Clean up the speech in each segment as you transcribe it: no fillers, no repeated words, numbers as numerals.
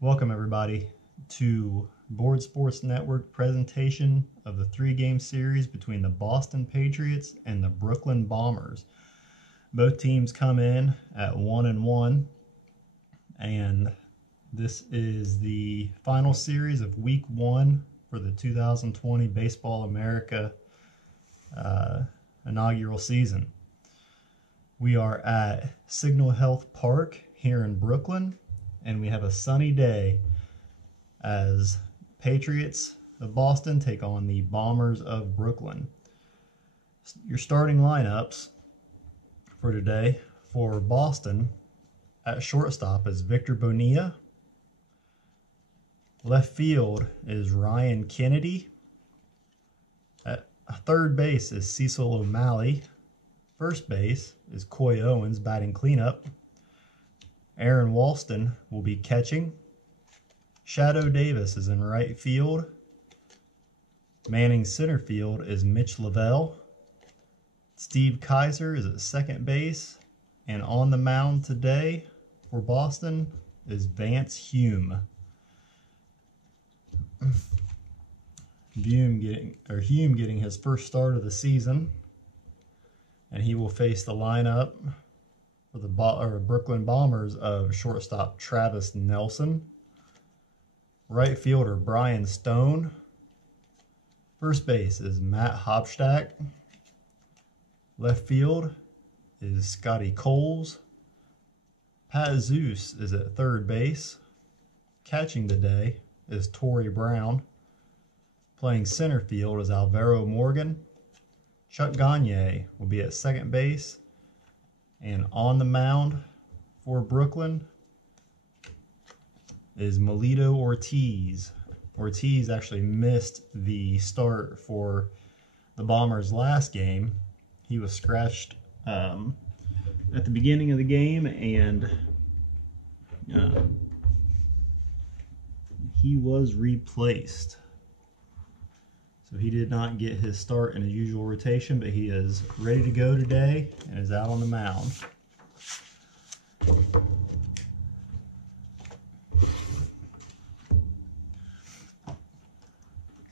Welcome everybody to Board Sports Network presentation of the three-game series between the Boston Patriots and the Brooklyn Bombers. Both teams come in at 1-1, and this is the final series of Week 1 for the 2020 Baseball America inaugural season. We are at Signal Health Park here in Brooklyn, and we have a sunny day as Patriots of Boston take on the Bombers of Brooklyn. Your starting lineups for today for Boston at shortstop is Victor Bonilla. Left field is Ryan Kennedy. At third base is Cecil O'Malley. First base is Coy Owens batting cleanup. Aaron Walston will be catching. Shadow Davis is in right field. Manning center field is Mitch Lavelle. Steve Kaiser is at second base. And on the mound today for Boston is Vance Hume. Hume getting his first start of the season. And he will face the lineup for the Brooklyn Bombers of shortstop Travis Nelson, right fielder Brian Stone, first base is Matt Hopstack, left field is Scotty Coles, Pat Zeus is at third base, catching today is Torrey Brown, playing center field is Alvaro Morgan, Chuck Gagne will be at second base, and on the mound for Brooklyn is Melito Ortiz. Ortiz actually missed the start for the Bombers' last game. He was scratched at the beginning of the game, and he was replaced. So he did not get his start in his usual rotation, but he is ready to go today and is out on the mound. So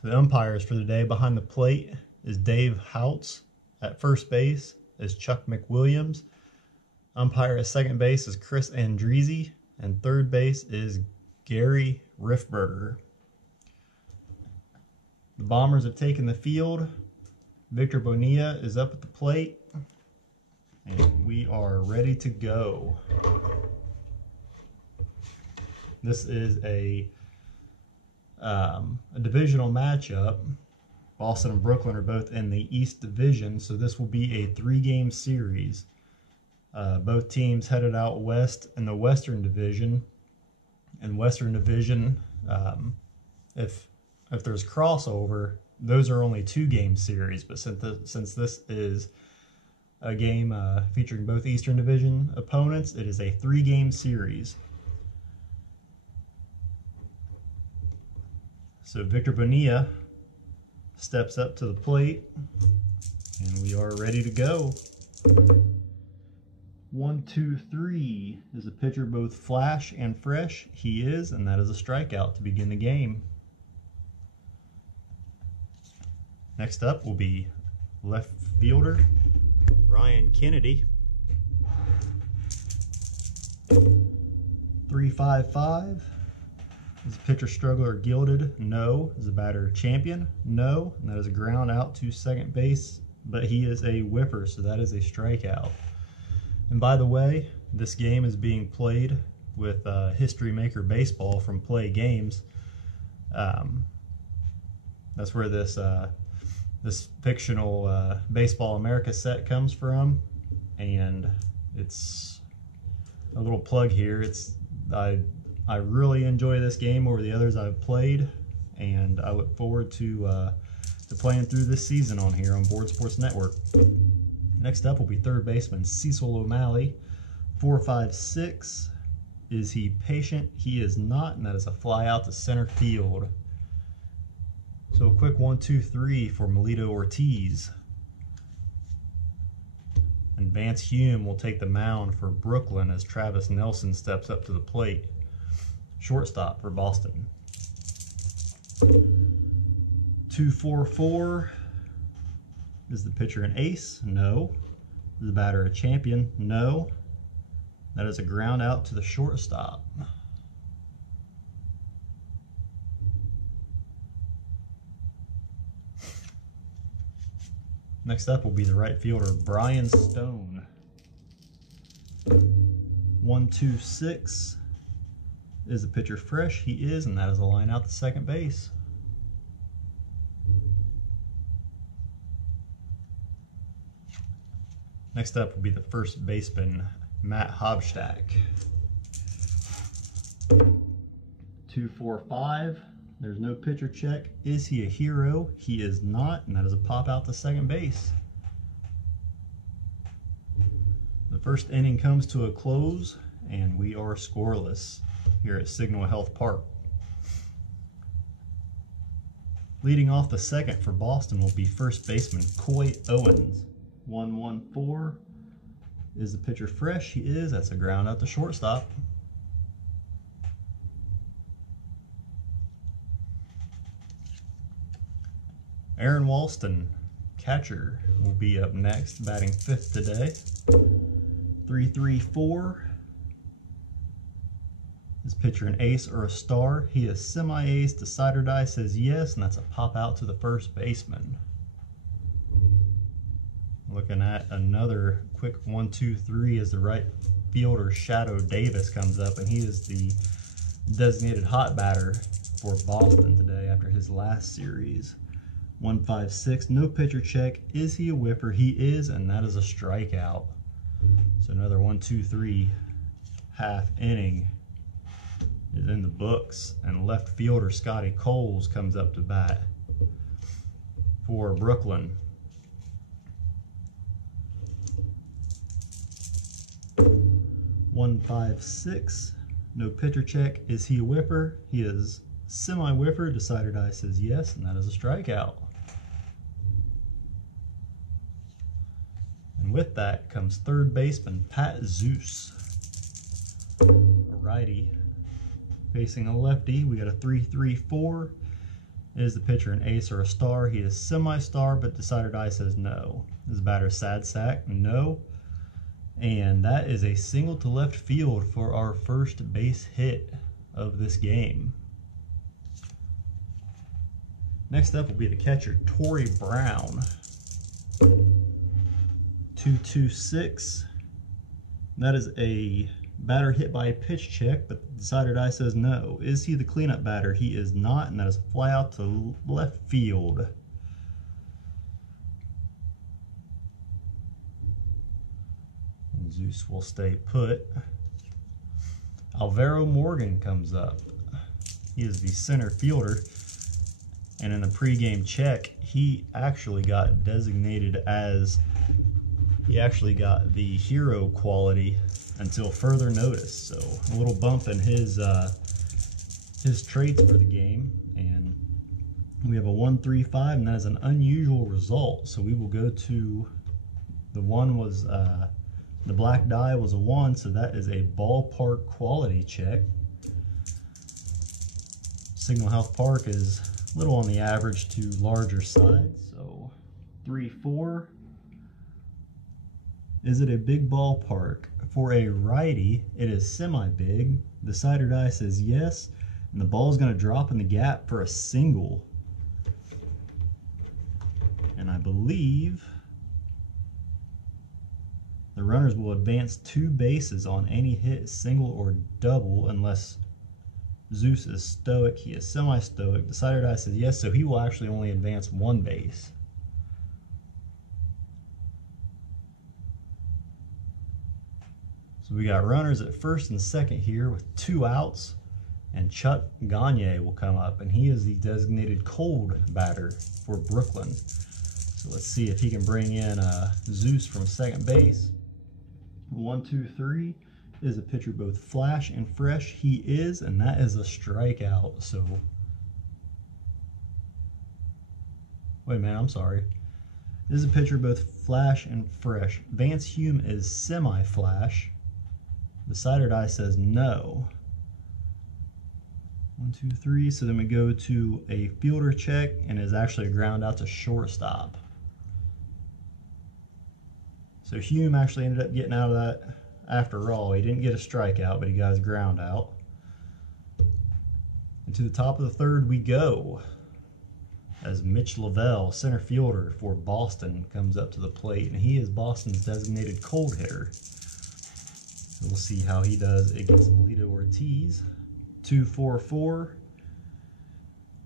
the umpires for the day: behind the plate is Dave Houts. At first base is Chuck McWilliams. Umpire at second base is Chris Andrizzi. And third base is Gary Riffberger. The Bombers have taken the field. Victor Bonilla is up at the plate, and we are ready to go. This is a divisional matchup. Boston and Brooklyn are both in the East Division, so this will be a three-game series. Both teams headed out west in the Western Division. In Western Division, if there's crossover, those are only two-game series. But since this is a game featuring both Eastern Division opponents, it is a three-game series. So Victor Bonilla steps up to the plate, and we are ready to go. 1, 2, 3. Is the pitcher both flash and fresh? He is, and that is a strikeout to begin the game. Next up will be left fielder Ryan Kennedy. 3-5-5. Is the pitcher struggler gilded? No. Is the batter champion? No. And that is a ground out to second base, but he is a whipper, so that is a strikeout. And by the way, this game is being played with History Maker Baseball from Plaay Games. That's where this fictional Baseball America set comes from, and it's a little plug here. I really enjoy this game over the others I've played, and I look forward to playing through this season on here on Board Sports Network. Next up will be third baseman Cecil O'Malley. 4-5-6. Is he patient? He is not, and that is a fly out to center field. So a quick 1, 2, 3 for Melito Ortiz. And Vance Hume will take the mound for Brooklyn as Travis Nelson steps up to the plate. shortstop for Boston. 244. Is the pitcher an ace? No. Is the batter a champion? No. That is a ground out to the shortstop. Next up will be the right fielder, Brian Stone. 126. Is the pitcher fresh? He is, and that is a line out to second base. Next up will be the first baseman, Matt Hobstack. 245. There's no pitcher check. Is he a hero? He is not, and that is a pop out to second base. The first inning comes to a close, and we are scoreless here at Signal Health Park. Leading off the second for Boston will be first baseman Coy Owens. 114. Is the pitcher fresh? He is. That's a ground out to shortstop. Aaron Walston, catcher, will be up next, batting fifth today. 334. Is pitcher an ace or a star? He is semi-ace. Decider die says yes, and that's a pop out to the first baseman. Looking at another quick 1-2-3 as the right fielder Shadow Davis comes up, and he is the designated hot batter for Boston today after his last series. 156, no pitcher check. Is he a whipper? He is, and that is a strikeout. So another 1-2-3 half inning is in the books, and left fielder Scotty Coles comes up to bat for Brooklyn. 156, no pitcher check. Is he a whipper? He is semi-whipper. Decider die says yes, and that is a strikeout. And with that comes third baseman Pat Zeus, a righty facing a lefty. We got a 3-3-4. Is the pitcher an ace or a star? He is semi-star, but decider die says no. Is the batter Sad Sack? No. And that is a single to left field for our first base hit of this game. Next up will be the catcher, Torrey Brown. 2-2-6. That is a batter hit by a pitch check, but the decider die says no. Is he the cleanup batter? He is not, and that is a fly out to left field. And Zeus will stay put. Alvaro Morgan comes up. He is the center fielder, and in the pregame check, he actually got designated as, he actually got the hero quality until further notice. So a little bump in his traits for the game, and we have a 1-3-5, and that is an unusual result. So we will go to, the one was the black die was a 1, so that is a ballpark quality check. Signal Health Park is a little on the average to larger side, so 3-4. Is it a big ballpark? For a righty, it is semi-big. The decider die says yes, and the ball is going to drop in the gap for a single. And I believe the runners will advance 2 bases on any hit, single or double, unless Zeus is stoic. He is semi-stoic. Decider die says yes, so he will actually only advance 1 base. So we got runners at first and second here with 2 outs, and Chuck Gagne will come up, and he is the designated cold batter for Brooklyn. So let's see if he can bring in Zeus from second base. 1-2-3. Is the pitcher both flash and fresh? He is, and that is a strikeout. So, wait a minute, I'm sorry. Is the pitcher both flash and fresh? Vance Hume is semi-flash. The decider die says no. 1, 2, 3. So then we go to a fielder check, and is actually a ground out to shortstop. So Hume actually ended up getting out of that after all. He didn't get a strikeout, but he got his ground out. And to the top of the third we go, as Mitch Lavelle, center fielder for Boston, comes up to the plate, and he is Boston's designated cold hitter. So we'll see how he does against Melito Ortiz. 2-4-4.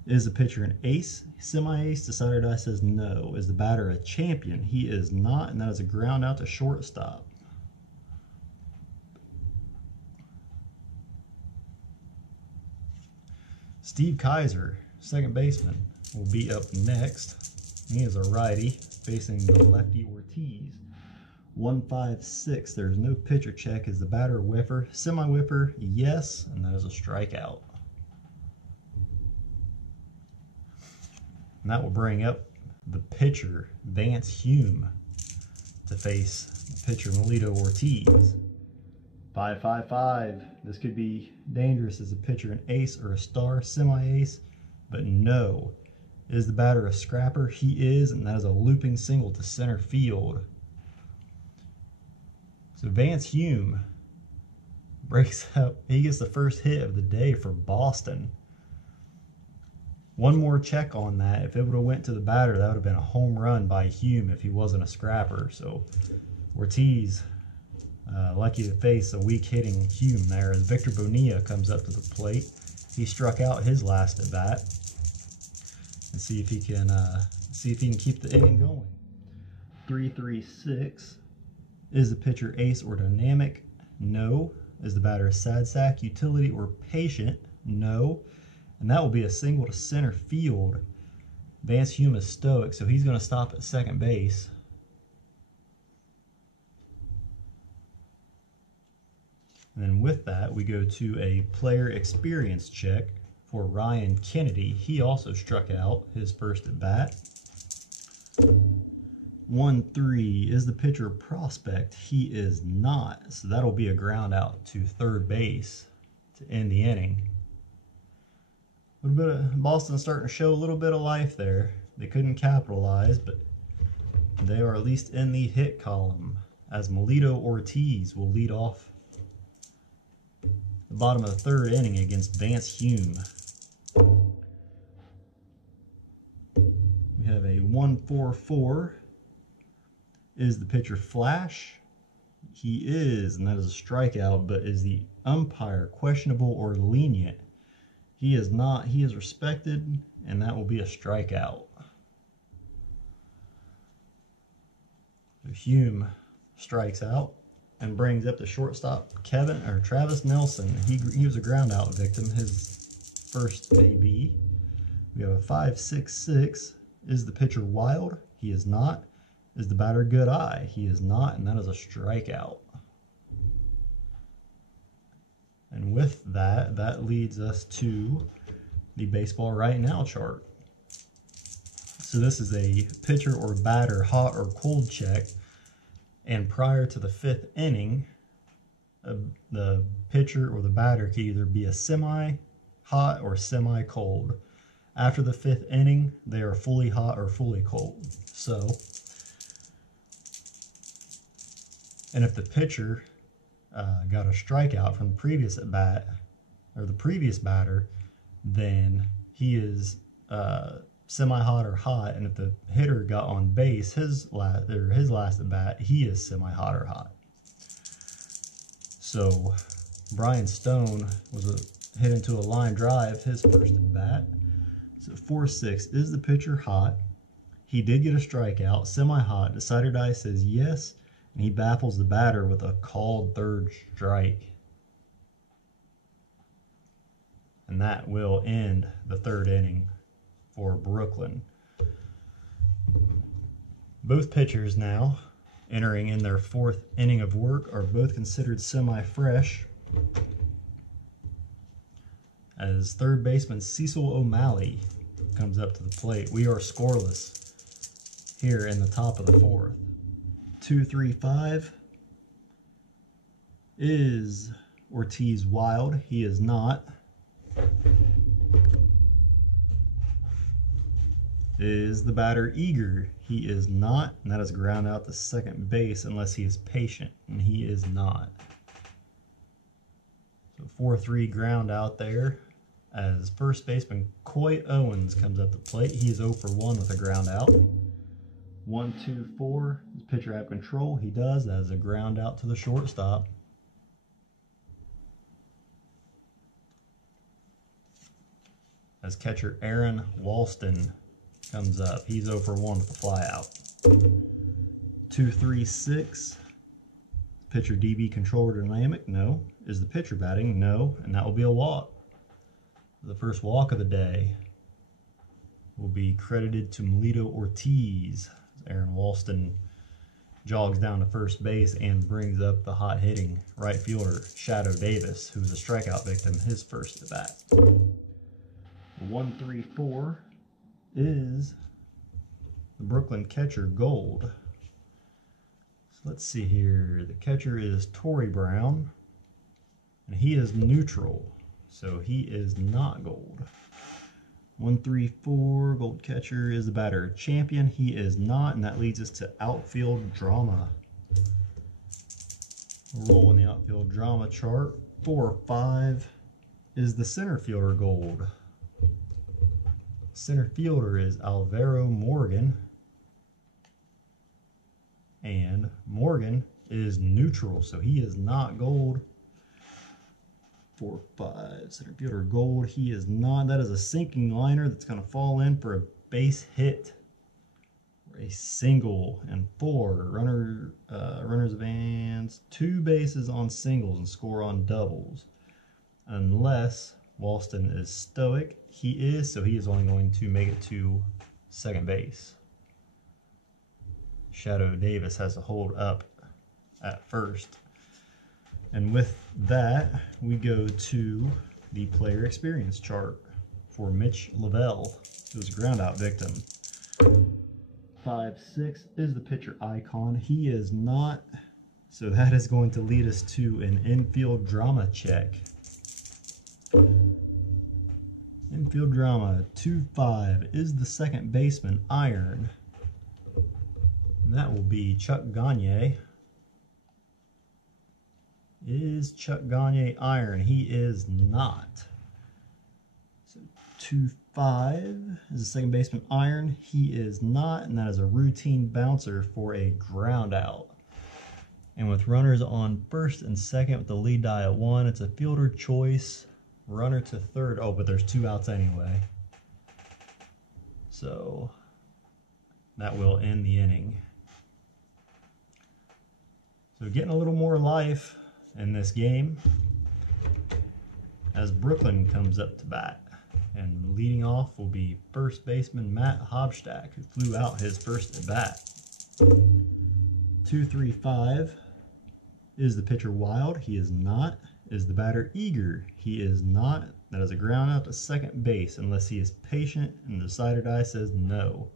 Is the pitcher an ace, semi-ace? Decider die says no. Is the batter a champion? He is not, and that is a ground out to shortstop. Steve Kaiser, second baseman, will be up next. He is a righty facing the lefty Ortiz. 1-5-6. There's no pitcher check. Is the batter a whiffer? Semi-whiffer, yes, and that is a strikeout. And that will bring up the pitcher, Vance Hume, to face the pitcher, Melito Ortiz. 5-5-5. This could be dangerous. Is the pitcher an ace or a star? Semi-ace, but no. Is the batter a scrapper? He is, and that is a looping single to center field. So Vance Hume breaks up. He gets the first hit of the day for Boston. One more check on that. If it would have went to the batter, that would have been a home run by Hume if he wasn't a scrapper. So Ortiz, lucky to face a weak hitting Hume there, as Victor Bonilla comes up to the plate. He struck out his last at bat, and see if he can keep the inning going. 3-3-6. Is the pitcher ace or dynamic? No. Is the batter a sad sack, utility, or patient? No. And that will be a single to center field. Vance Hume is stoic, so he's going to stop at second base. And then with that, we go to a player experience check for Ryan Kennedy. He also struck out his first at bat. 1-3. Is the pitcher a prospect? He is not. So that'll be a ground out to third base to end the inning. A little bit of Boston starting to show a little bit of life there. They couldn't capitalize, but they are at least in the hit column, as Melito Ortiz will lead off the bottom of the third inning against Vance Hume. We have a 1-4-4. Is the pitcher flash? He is, and that is a strikeout, but is the umpire questionable or lenient? He is not. He is respected, and that will be a strikeout. So Hume strikes out and brings up the shortstop, Travis Nelson. He was a ground out victim, his first AB. We have a 5-6-6. Is the pitcher wild? He is not. Is the batter good eye? He is not, and that is a strikeout. And with that, that leads us to the baseball right now chart. So this is a pitcher or batter hot or cold check. And prior to the fifth inning, the pitcher or the batter can either be a semi-hot or semi-cold. After the fifth inning, they are fully hot or fully cold. So, and if the pitcher got a strikeout from the previous at bat, or the previous batter, then he is semi-hot or hot. And if the hitter got on base his last at bat, he is semi-hot or hot. So Brian Stone was hit into a line drive his first at bat. So 4-6. Is the pitcher hot? He did get a strikeout, semi-hot. Decider die says yes. And he baffles the batter with a called third strike. And that will end the third inning for Brooklyn. Both pitchers now, entering in their fourth inning of work, are both considered semi-fresh, as third baseman Cecil O'Malley comes up to the plate. We are scoreless here in the top of the fourth. 2-3-5. Is Ortiz wild? He is not. Is the batter eager? He is not, and that is ground out to second base unless he is patient, and he is not. So 4-3 ground out there as first baseman Coy Owens comes up the plate. He is 0 for 1 with a ground out. 1-2-4. Does pitcher have control? He does. That is a ground out to the shortstop. As catcher Aaron Walston comes up. He's 0 for 1 with a fly out. 2-3-6. Pitcher DB controller dynamic? No. Is the pitcher batting? No. And that will be a walk. The first walk of the day will be credited to Melito Ortiz. Aaron Walston jogs down to first base and brings up the hot-hitting right fielder Shadow Davis, who was a strikeout victim, his first at bat. 1-3-4 is the Brooklyn catcher Gold. So let's see here. The catcher is Torrey Brown, and he is neutral, so he is not Gold. 1-3-4, Gold catcher is the batter Champion. He is not, and that leads us to outfield drama. We'll roll in the outfield drama chart. 4-5 is the center fielder Gold. Center fielder is Alvaro Morgan, and Morgan is neutral, so he is not Gold. 4-5, center fielder Gold, he is not. That is a sinking liner that's going to fall in for a base hit, or a single, and 4 runners advance 2 bases on singles and score on doubles, unless Walston is stoic. He is, so he is only going to make it to second base. Shadow Davis has to hold up at first. And with that, we go to the player experience chart for Mitch Lavelle, who is a groundout victim. 5-6 is the pitcher Icon. He is not, so that is going to lead us to an infield drama check. Infield drama 2-5 is the second baseman Iron. And that will be Chuck Gagne. Is Chuck Gagne Iron? He is not. So 2-5 is the second baseman Iron. He is not, and that is a routine bouncer for a ground out. And with runners on first and second with the lead die at 1, it's a fielder choice. Runner to third. Oh, but there's 2 outs anyway. So that will end the inning. So getting a little more life in this game as Brooklyn comes up to bat. And leading off will be first baseman Matt Hobstack, who flew out his first at bat. 2-3-5 is the pitcher Wild. He is not. Is the batter Eager? He is not. That is a ground out to second base unless he is patient and the decider die says no.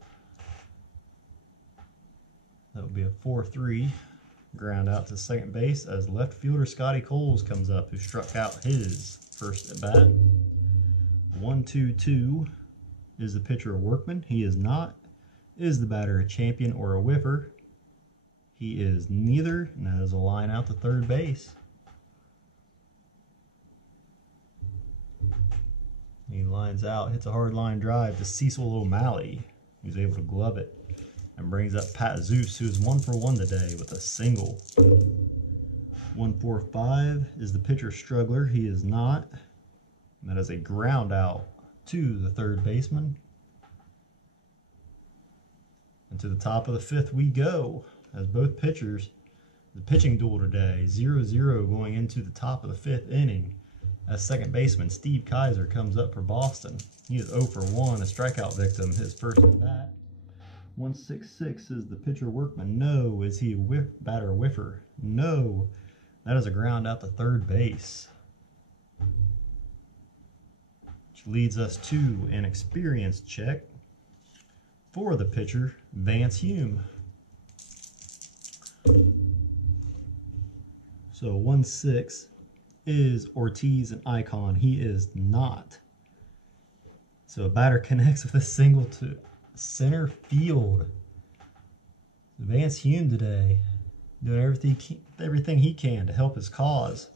That would be a 4-3 ground out to second base as left fielder Scotty Coles comes up, who struck out his first at bat. 1-2-2 is the pitcher Workman. He is not. Is the batter a Champion or a whiffer? He is neither, and that is a line out to third base. He lines out, hits a hard line drive to Cecil O'Malley, who's able to glove it, and brings up Pat Zeus, who is 1 for 1 today with a single. 1-4-5 is the pitcher Struggler. He is not. And that is a ground out to the third baseman. And to the top of the 5th we go, as both pitchers, the pitching duel today, 0-0 going into the top of the 5th inning. As second baseman Steve Kaiser comes up for Boston. He is 0 for 1, a strikeout victim, his first at bat. 1-6-6 is the pitcher Workman. No. Is he a batter whiffer? No. That is a ground out to third base. Which leads us to an experience check for the pitcher Vance Hume. So 1-6 is Ortiz an Icon? He is not. So a batter connects with a single to center field. Vance Hume today doing everything he can to help his cause,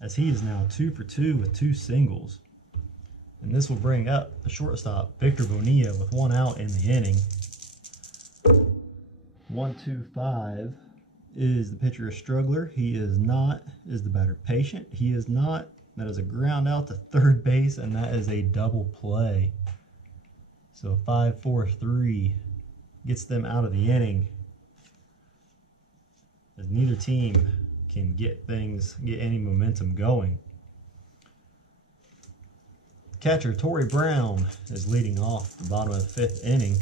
as he is now 2 for 2 with 2 singles. And this will bring up the shortstop, Victor Bonilla, with 1 out in the inning. 1-2-5 is the pitcher a struggler? He is not. Is the batter patient? He is not. That is a ground out to third base, and that is a double play. So 5-4-3 gets them out of the inning, as neither team can get any momentum going. Catcher Torrey Brown is leading off the bottom of the 5th inning.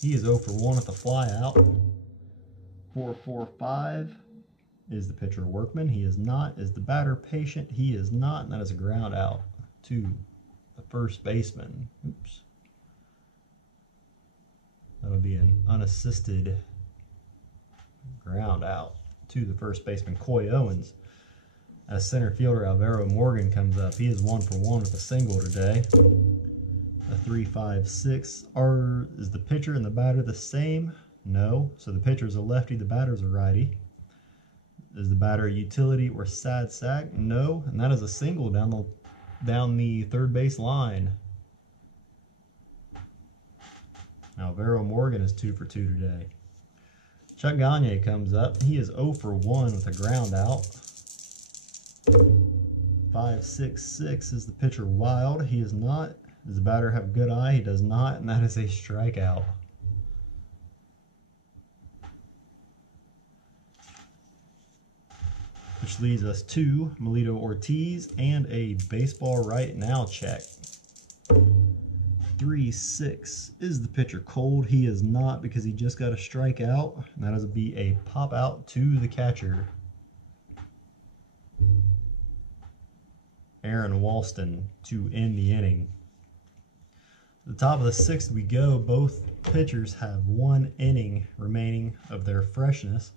He is 0 for 1 with a fly out. 4-4-5 is the pitcher Workman? He is not. Is the batter patient? He is not, and that is a ground out to the first baseman. Oops. That would be an unassisted ground out to the first baseman, Coy Owens. As center fielder Alvaro Morgan comes up. He is 1 for 1 with a single today. A 3-5-6. Is the pitcher and the batter the same? No. So the pitcher is a lefty, the batter is a righty. Is the batter a utility or sad sack? No. And that is a single down the third base line. Alvaro Morgan is 2 for 2 today. Chuck Gagne comes up. He is 0 for 1 with a ground out. 5-6-6 is the pitcher Wild. He is not. Does the batter have a good eye? He does not, and that is a strikeout. Which leads us to Melito Ortiz and a baseball right now check. 3-6 is the pitcher Cold. He is not, because he just got a strikeout, and that is be a pop out to the catcher, Aaron Walston, to end the inning. To the top of the 6th we go. Both pitchers have 1 inning remaining of their freshness.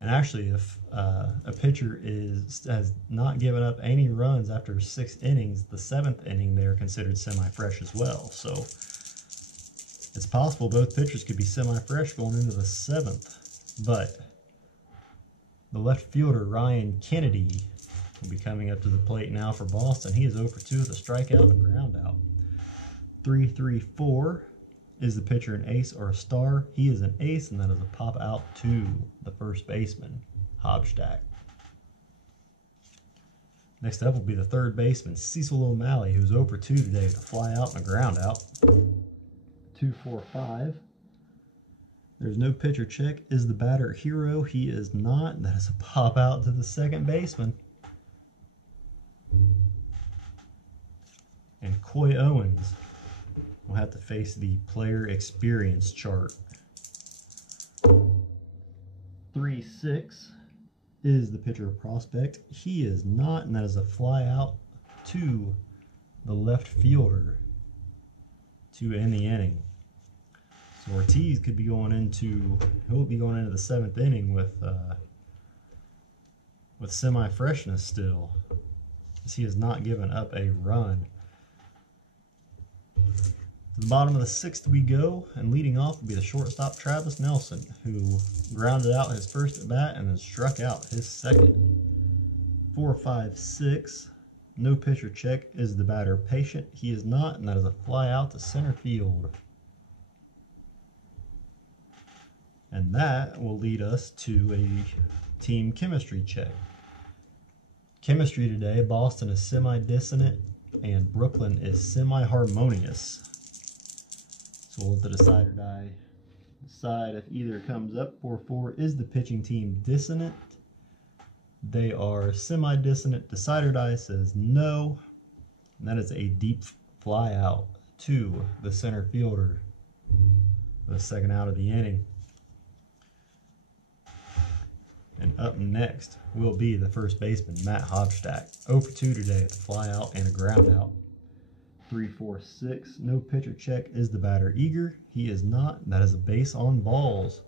And actually, if a pitcher has not given up any runs after 6 innings, the 7th inning they are considered semi-fresh as well. So it's possible both pitchers could be semi-fresh going into the 7th. But the left fielder, Ryan Kennedy, will be coming up to the plate now for Boston. He is 0 for 2 with a strikeout and a ground out. 3-3-4. Is the pitcher an ace or a star? He is an ace, and that is a pop out to the first baseman, Hobstack. Next up will be the third baseman, Cecil O'Malley, who's 0 for 2 today with a fly out and a ground out. 2-4-5. There's no pitcher check. Is the batter a hero? He is not. That is a pop out to the second baseman. And Coy Owens will have to face the player experience chart. 3-6 is the pitcher prospect. He is not, and that is a fly out to the left fielder to end the inning. So Ortiz could be going into, he'll be going into the 7th inning with semi-freshness still, as he has not given up a run. To the bottom of the 6th we go, and leading off will be the shortstop Travis Nelson, who grounded out his first at bat and then struck out his second. 4-5-6. No pitcher check. Is the batter patient? He is not, and that is a fly out to center field. And that will lead us to a team chemistry check. Chemistry today, Boston is semi-dissonant and Brooklyn is semi-harmonious. So we'll let the decider die decide if either comes up. 4-4. Is the pitching team dissonant? They are semi-dissonant. Decider die says no. And that is a deep fly out to the center fielder for the second out of the inning. And up next will be the first baseman, Matt Hobstack. 0 for 2 today with a fly out and a ground out. 3-4-6. No pitcher check. Is the batter eager? He is not. That is a base on balls.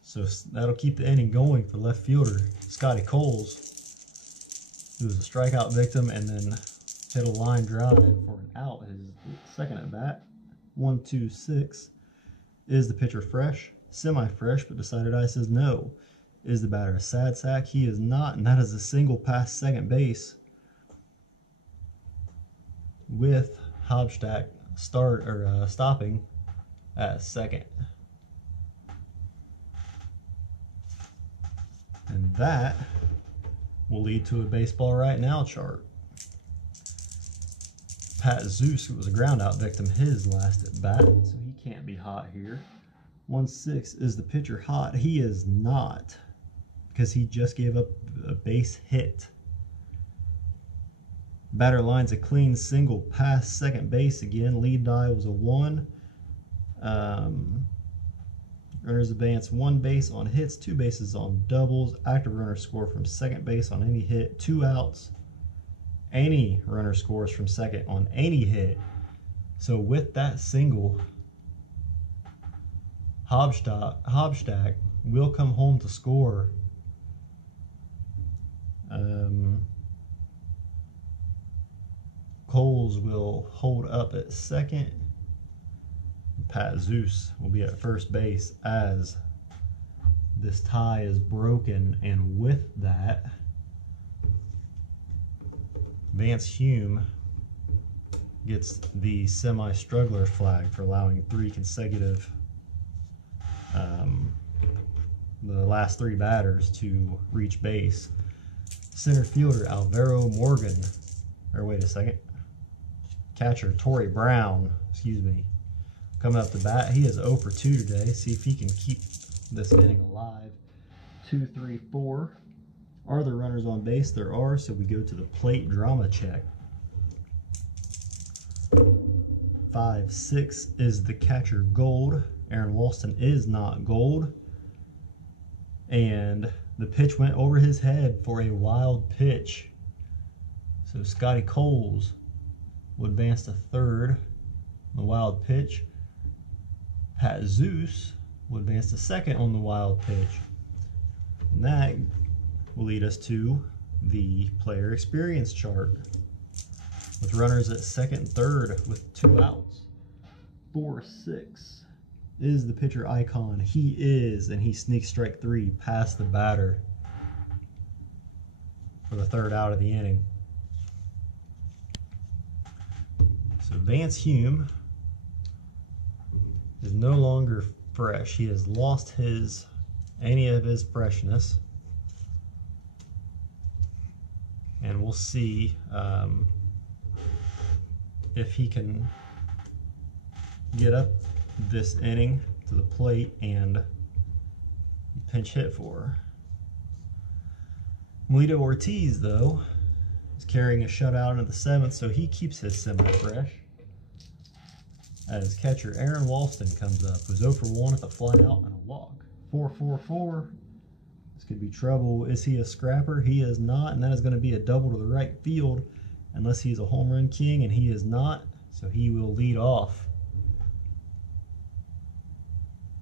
So that'll keep the inning going for left fielder Scotty Coles. He was a strikeout victim and then hit a line drive for an out. His second at bat. 1-2-6. Is the pitcher fresh? Semi-fresh, but decided I says no. Is the batter a sad sack? He is not, and that is a single past second base with Hobstack stopping at second. And that will lead to a baseball right now chart. Pat Zeus, who was a ground out victim, his last at bat, so he can't be hot here. 1-6. Is the pitcher hot? He is not, because he just gave up a base hit. Batter lines a clean single past second base again. Lead die was a 1. Runners advance 1 base on hits, 2 bases on doubles. Active runner score from second base on any hit, 2 outs. Any runner scores from second on any hit. So with that single, Hobstack will come home to score. Coles will hold up at second. Pat Zeus will be at first base as this tie is broken, and with that, Vance Hume gets the semi-struggler flag for allowing 3 consecutive, the last 3 batters to reach base. Center fielder Alvaro Morgan, or wait a second, catcher Torrey Brown, excuse me, coming up to bat. He is 0 for 2 today. See if he can keep this inning alive. 2, 3, 4. Are there runners on base? There are, so we go to the plate drama check. 5, 6. Is the catcher gold? Aaron Walston is not gold. And the pitch went over his head for a wild pitch. So Scotty Coles will advance to third on the wild pitch. Pat Zeus will advance to second on the wild pitch. And that will lead us to the player experience chart, with runners at second and third with 2 outs. 4, 6. Is the pitcher icon? He is, and he sneaks strike 3 past the batter for the 3rd out of the inning. So Vance Hume is no longer fresh. He has lost any of his freshness. And we'll see if he can get up this inning to the plate and pinch hit for her. Melito Ortiz, though, is carrying a shutout into the 7th, so he keeps his semi-fresh. As catcher Aaron Walston comes up, who's 0 for 1 with a fly out and a walk. 4, 4, 4. This could be trouble. Is he a scrapper? He is not, and that is going to be a double to the right field unless he's a home run king, and he is not, so he will lead off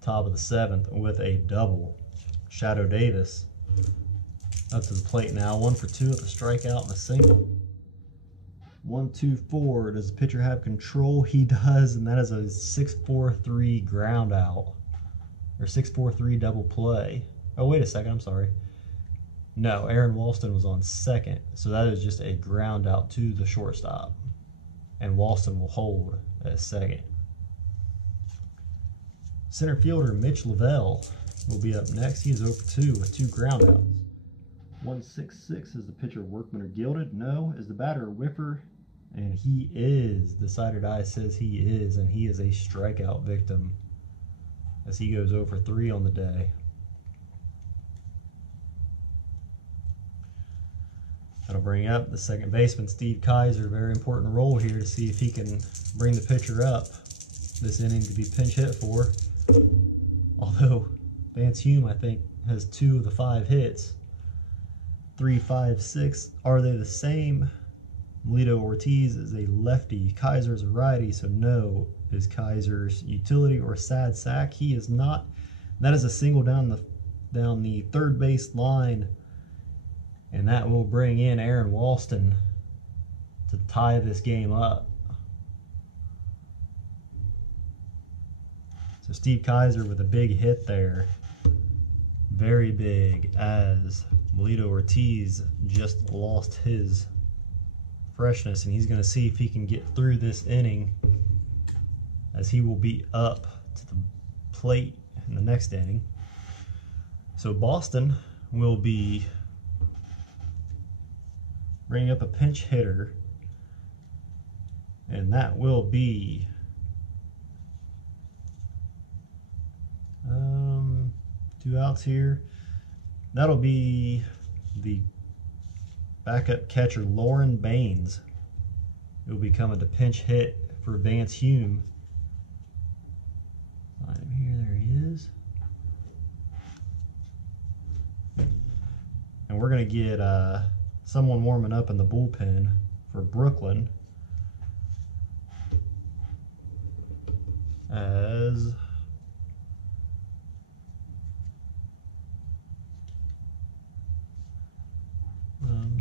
top of the 7th with a double. Shadow Davis up to the plate now. 1 for 2 with a strikeout and a single. 1, 2, 4. Does the pitcher have control? He does, and that is a 6-4-3 ground out, or 6-4-3 double play. Oh, wait a second, I'm sorry. No, Aaron Walston was on second, so that is just a ground out to the shortstop, and Walston will hold at second. Center fielder Mitch Lavelle will be up next. He is 0 for 2 with 2 ground outs. 1-6-6. Is the pitcher workman or gilded? No. Is the batter a whiffer? And he is. Decided I says he is, and he is a strikeout victim as he goes 0 for 3 on the day. That'll bring up the second baseman, Steve Kaiser. Very important role here to see if he can bring the pitcher up this inning to be pinch hit for. Although Vance Hume, I think, has 2 of the 5 hits. 3, 5, 6. Are they the same? Melito Ortiz is a lefty. Kaiser is a righty, so no. Is Kaiser's utility or sad sack? He is not. That is a single down the third base line And that will bring in Aaron Walston to tie this game up. So Steve Kaiser with a big hit there. Very big, as Melito Ortiz just lost his freshness, and he's going to see if he can get through this inning, as he will be up to the plate in the next inning. So Boston will be bringing up a pinch hitter, and that will be two outs here. That'll be the backup catcher Lauren Baines. It will be coming to pinch hit for Vance Hume. Find him here, there he is. And we're going to get someone warming up in the bullpen for Brooklyn, as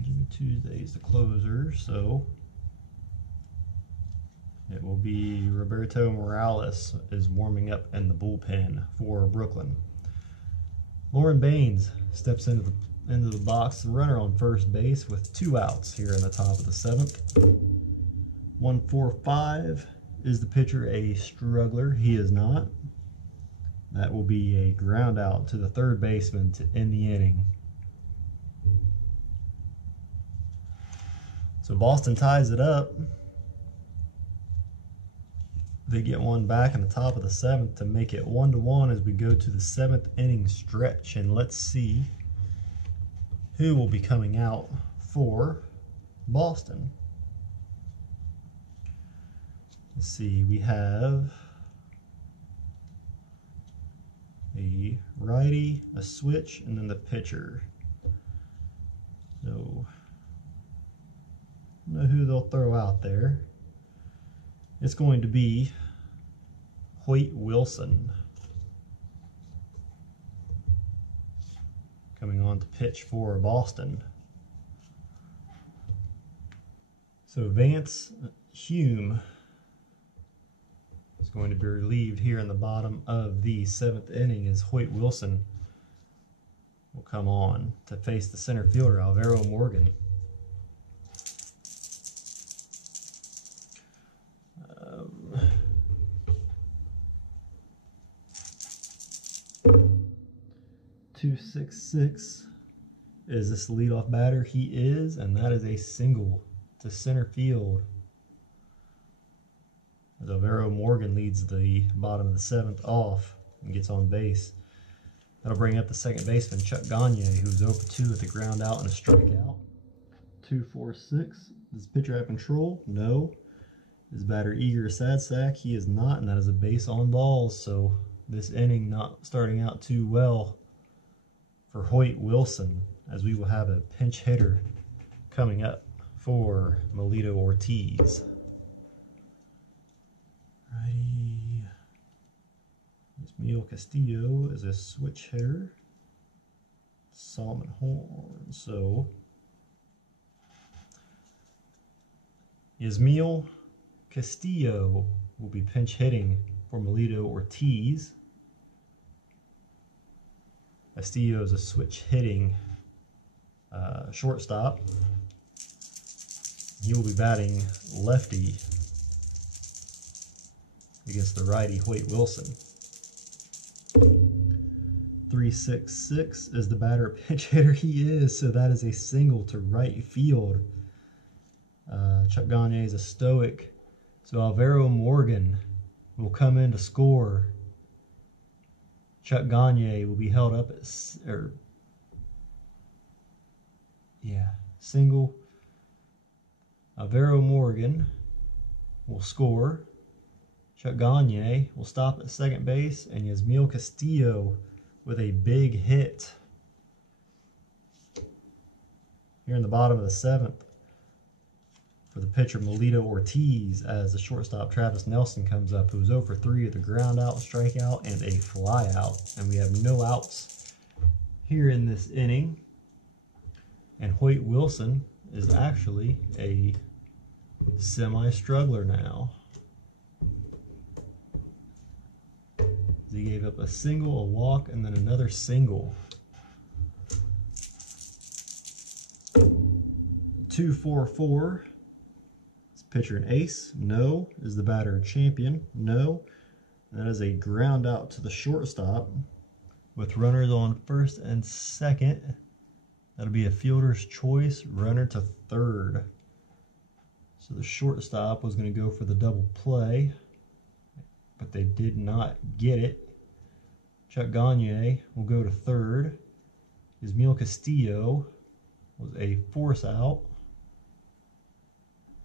Jimmy Tuesday's the closer, so it will be Roberto Morales is warming up in the bullpen for Brooklyn. Lauren Baines steps into the box, the runner on first base with 2 outs here in the top of the 7th. 1-4-5. Is the pitcher a struggler? He is not. That will be a ground out to the third baseman to end the inning. So Boston ties it up. They get one back in the top of the 7th to make it 1-1 as we go to the 7th inning stretch. And let's see who will be coming out for Boston. Let's see, we have a righty, a switch, and then the pitcher. So, I don't know who they'll throw out there. It's going to be Hoyt Wilson coming on to pitch for Boston. So Vance Hume is going to be relieved here in the bottom of the 7th inning, as Hoyt Wilson will come on to face the center fielder Alvaro Morgan. .266 is this leadoff batter. He is, and that is a single to center field, as Alvaro Morgan leads the bottom of the 7th off and gets on base. That'll bring up the second baseman Chuck Gagne, who's 0 for 2 with a ground out and a strikeout. 2-4-6. Does the pitcher have control? No. Is batter Igor Sadsack? He is not, and that is a base on balls. So this inning not starting out too well for Hoyt Wilson, as we will have a pinch hitter coming up for Melito Ortiz. Righty. Yasmiel Castillo is a switch hitter. Solomon Horn. So Yasmiel Castillo will be pinch hitting for Melito Ortiz. Castillo is a switch hitting shortstop. He will be batting lefty against the righty Hoyt Wilson. 3-6-6 is the batter, pinch hitter. He is, so that is a single to right field. Chuck Gagne is a stoic, so Alvaro Morgan will come in to score. Chuck Gagne will be held up at, single. Alvaro Morgan will score. Chuck Gagne will stop at second base, and Yasmiel Castillo with a big hit here in the bottom of the 7th for the pitcher Melito Ortiz, as the shortstop Travis Nelson comes up, who's 0 for 3 with a ground out, strikeout, and a fly out. And we have no outs here in this inning. And Hoyt Wilson is actually a semi-struggler now. He gave up a single, a walk, and then another single. 2-4-4. Is pitcher an ace? No. Is the batter a champion? No. And that is a ground out to the shortstop with runners on first and second. That'll be a fielder's choice, runner to third. So the shortstop was going to go for the double play, but they did not get it. Chuck Gagne will go to third. Ismael Castillo was a force out.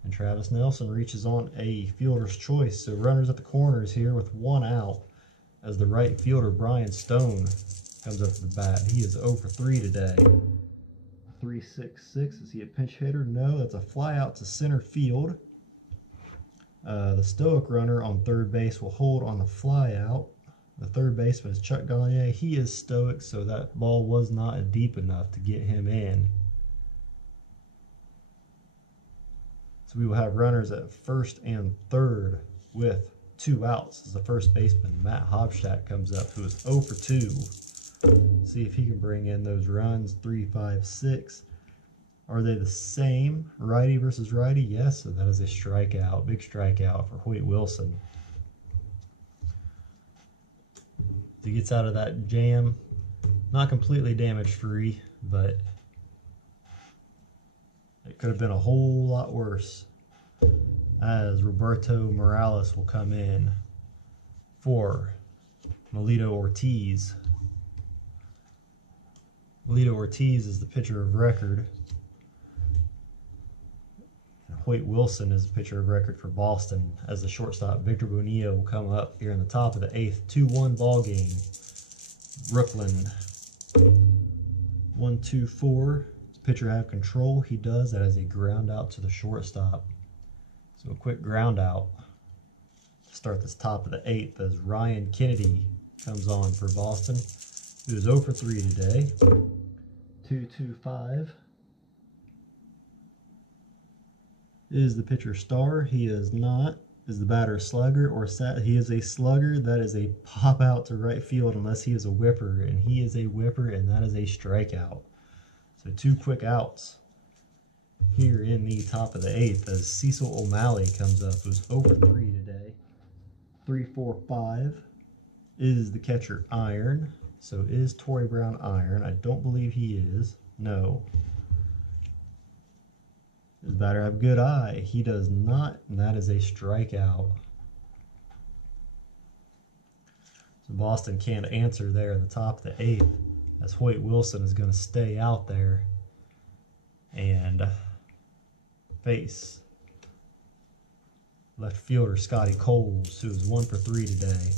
And Travis Nelson reaches on a fielder's choice. So runners at the corners here with one out as the right fielder, Brian Stone, comes up to the bat. He is 0 for 3 today. 3-6-6. Is he a pinch hitter? No, that's a fly out to center field. The stoic runner on third base will hold on the fly out. The third baseman is Chuck Gagne. He is stoic, so that ball was not deep enough to get him in. So we will have runners at first and third with 2 outs as the first baseman, Matt Hofstadt, comes up, who is 0 for 2. See if he can bring in those runs. 3-5-6. Are they the same? Righty versus righty? Yes, so that is a strikeout. Big strikeout for Hoyt Wilson. He gets out of that jam. Not completely damage free, but it could have been a whole lot worse, as Roberto Morales will come in for Melito Ortiz. Melito Ortiz is the pitcher of record. Hoyt Wilson is the pitcher of record for Boston, as the shortstop Victor Bonilla will come up here in the top of the 8th. 2-1 ball game. Brooklyn. 1-2-4. Does the pitcher have control? He does. That is a ground out to the shortstop. So a quick ground out to start this top of the 8th as Ryan Kennedy comes on for Boston, who is 0 for 3 today. 2-2-5. Is the pitcher star? He is not. Is the batter a slugger or sat? He is a slugger. That is a pop out to right field unless he is a whipper, and he is a whipper, and that is a strikeout. So 2 quick outs here in the top of the 8th as Cecil O'Malley comes up, who's 0 for 3 today. 3-4-5. Is the catcher iron? So is Torrey Brown iron? I don't believe he is. No. Does the batter have good eye? He does not, and that is a strikeout. So Boston can't answer there in the top of the 8th, as Hoyt Wilson is going to stay out there and face left fielder Scotty Coles, who is 1 for 3 today.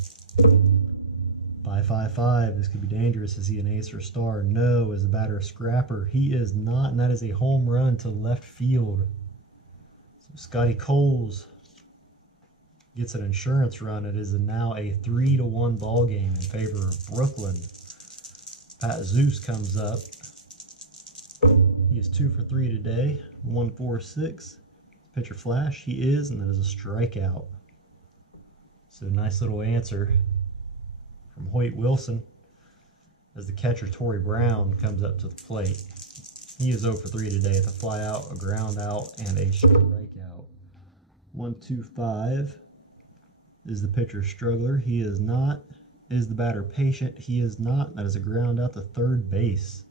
5-5-5. This could be dangerous. Is he an ace or star? No. Is the batter a scrapper? He is not, and that is a home run to left field. So Scotty Coles gets an insurance run. It is now a 3-1 ball game in favor of Brooklyn. Pat Zeus comes up. He is 2 for 3 today. 1-4-6. Pitcher flash. He is, and that is a strikeout. So nice little answer from Hoyt Wilson as the catcher Torrey Brown comes up to the plate. He is 0 for 3 today at the fly out, a ground out, and a strikeout. 1-2-5. Is the pitcher struggler? He is not. Is the batter patient? He is not. That is a ground out to third base.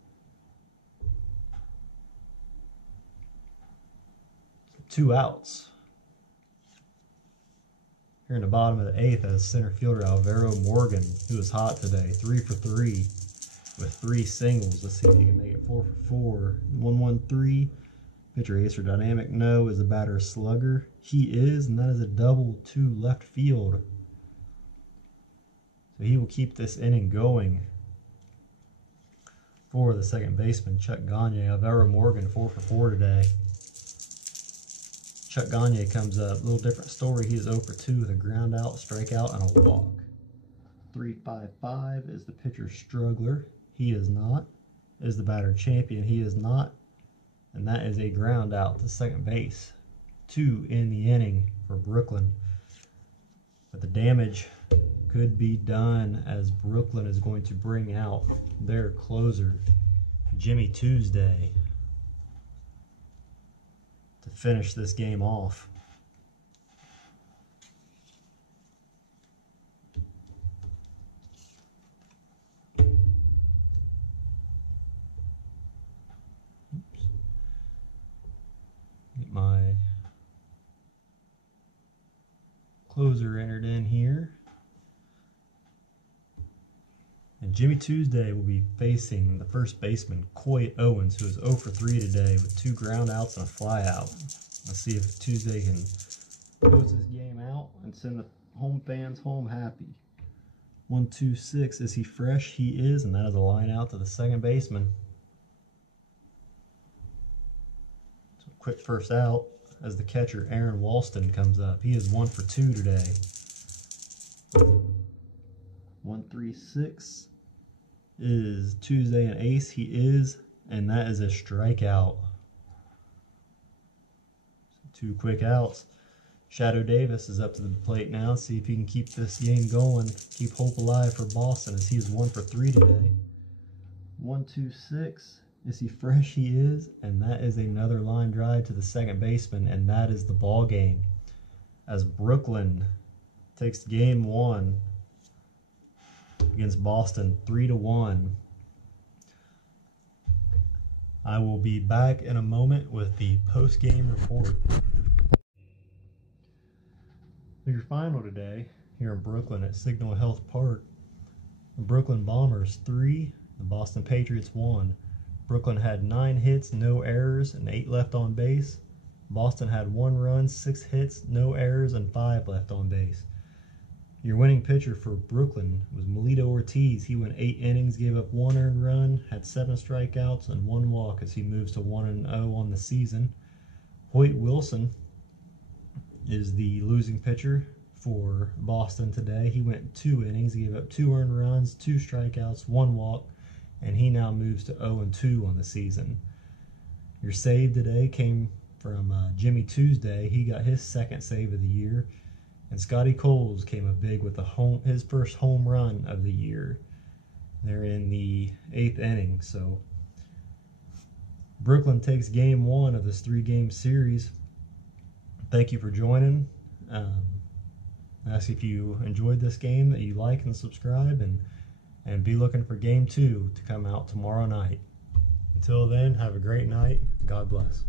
2 outs. Here in the bottom of the 8th as center fielder Alvaro Morgan, who is hot today, 3 for 3 with 3 singles. Let's see if he can make it 4 for 4. 1-1-3. Pitcher ace or dynamic? No. Is the batter a slugger? He is, and that is a double to left field. So he will keep this inning going for the second baseman, Chuck Gagne. Alvaro Morgan, 4 for 4 today. Chuck Gagne comes up. A little different story. He is 0 for 2 with a ground out, strikeout, and a walk. 3-5-5. Is the pitcher struggler? He is not. Is the batter champion? He is not. and that is a ground out to second base. 2 in the inning for Brooklyn. But the damage could be done as Brooklyn is going to bring out their closer, Jimmy Tuesday, to finish this game off. Get my closer entered in here. And Jimmy Tuesday will be facing the first baseman, Coy Owens, who is 0 for 3 today with 2 ground outs and a fly out. Let's see if Tuesday can close this game out and send the home fans home happy. 1-2-6. Is he fresh? He is, and that is a line out to the second baseman. So quick first out as the catcher, Aaron Walston, comes up. He is 1 for 2 today. 1-3-6. Is Tuesday an ace? He is, and that is a strikeout. So 2 quick outs. Shadow Davis is up to the plate now. See if he can keep this game going, keep hope alive for Boston, as he is 1 for 3 today. 1-2-6. Is he fresh? He is, and that is another line drive to the second baseman, and that is the ball game, as Brooklyn takes game 1 against Boston 3-1. I will be back in a moment with the post-game report. Your final today here in Brooklyn at Signal Health Park. The Brooklyn Bombers 3, the Boston Patriots 1. Brooklyn had 9 hits, no errors, and 8 left on base. Boston had 1 run, 6 hits, no errors, and 5 left on base. Your winning pitcher for Brooklyn was Melito Ortiz. He went 8 innings, gave up 1 earned run, had 7 strikeouts, and 1 walk as he moves to 1-0 on the season. Hoyt Wilson is the losing pitcher for Boston today. He went 2 innings, gave up 2 earned runs, 2 strikeouts, 1 walk, and he now moves to 0-2 on the season. Your save today came from Jimmy Tuesday. He got his 2nd save of the year. And Scotty Coles came up big with his first home run of the year. They're in the 8th inning. So Brooklyn takes game 1 of this 3-game series. Thank you for joining. I ask if you enjoyed this game that you like and subscribe, and be looking for game 2 to come out tomorrow night. Until then, have a great night. God bless.